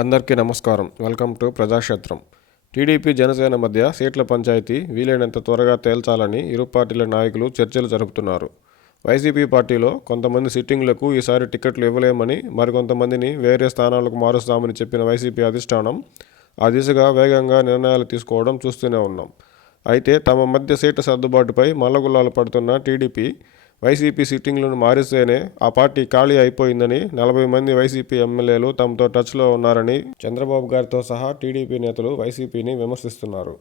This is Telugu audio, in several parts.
అందరికీ నమస్కారం. Welcome to Prajakshetram. TDP Janasena మధ్య సీట్ల పంచాయతీ వీలైనంత త్వరగా తేల్చాలని ఇరు పార్టీల నాయకులు చర్చలు జరుపుతున్నారు. వైసీపీ పార్టీలో కొంతమంది సిట్టింగ్లకు ఈసారి టికెట్లు ఇవ్వలేమని, మరికొంతమందిని వేరే స్థానాలకు మారుస్తామని చెప్పిన వైసీపీ అధిష్టానం ఆ దిశగా వేగంగా నిర్ణయాలు తీసుకోవడం చూస్తూనే ఉన్నాం. అయితే తమ మధ్య సీట్ల సర్దుబాటుపై మల్లగుల్లాలు పడుతున్న టీడీపీ వైసీపీ సిట్టింగ్లను మారిస్తేనే ఆ పార్టీ ఖాళీ అయిపోయిందని 40 మంది వైసీపీ ఎమ్మెల్యేలు తమతో టచ్లో ఉన్నారని చంద్రబాబు గారితో సహా టీడీపీ నేతలు వైసీపీని విమర్శిస్తున్నారు.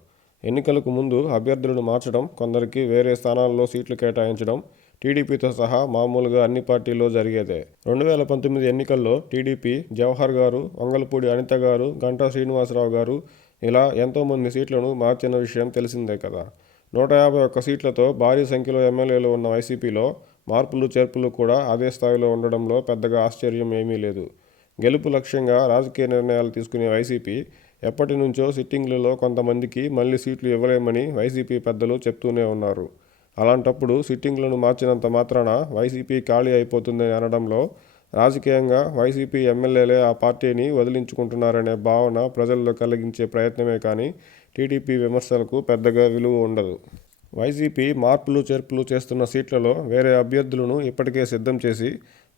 ఎన్నికలకు ముందు అభ్యర్థులను మార్చడం, కొందరికి వేరే స్థానాల్లో సీట్లు కేటాయించడం టీడీపీతో సహా మామూలుగా అన్ని పార్టీల్లో జరిగేదే. 2019 ఎన్నికల్లో టీడీపీ జవహర్ గారు, వంగలపూడి అనిత గారు, గంటా శ్రీనివాసరావు గారు ఇలా ఎంతోమంది సీట్లను మార్చిన విషయం తెలిసిందే కదా. 151 సీట్లతో భారీ సంఖ్యలో ఎమ్మెల్యేలు ఉన్న వైసీపీలో మార్పులు చేర్పులు కూడా అదే స్థాయిలో ఉండడంలో పెద్దగా ఆశ్చర్యం ఏమీ లేదు. గెలుపు లక్ష్యంగా రాజకీయ నిర్ణయాలు తీసుకునే వైసీపీ ఎప్పటి నుంచో సిట్టింగ్లలో కొంతమందికి మళ్లీ సీట్లు ఇవ్వలేమని వైసీపీ పెద్దలు చెప్తూనే ఉన్నారు. అలాంటప్పుడు సిట్టింగ్లను మార్చినంత మాత్రాన వైసీపీ ఖాళీ అయిపోతుందని అనడంలో రాజకీయంగా వైసీపీ ఎమ్మెల్యేలే ఆ పార్టీని వదిలించుకుంటున్నారనే భావన ప్రజల్లో కలిగించే ప్రయత్నమే కానీ టీడీపీ విమర్శలకు పెద్దగా విలువ ఉండదు. వైసీపీ మార్పులు చేర్పులు చేస్తున్న సీట్లలో వేరే అభ్యర్థులను ఇప్పటికే సిద్ధం చేసి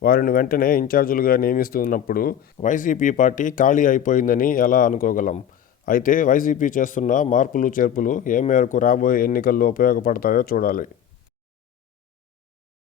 వారిని వెంటనే ఇన్ఛార్జీలుగా నియమిస్తున్నప్పుడు వైసీపీ పార్టీ ఖాళీ అయిపోయిందని ఎలా అనుకోగలం? అయితే వైసీపీ చేస్తున్న మార్పులు చేర్పులు ఏ మేరకు రాబోయే ఎన్నికల్లో ఉపయోగపడతాయో చూడాలి.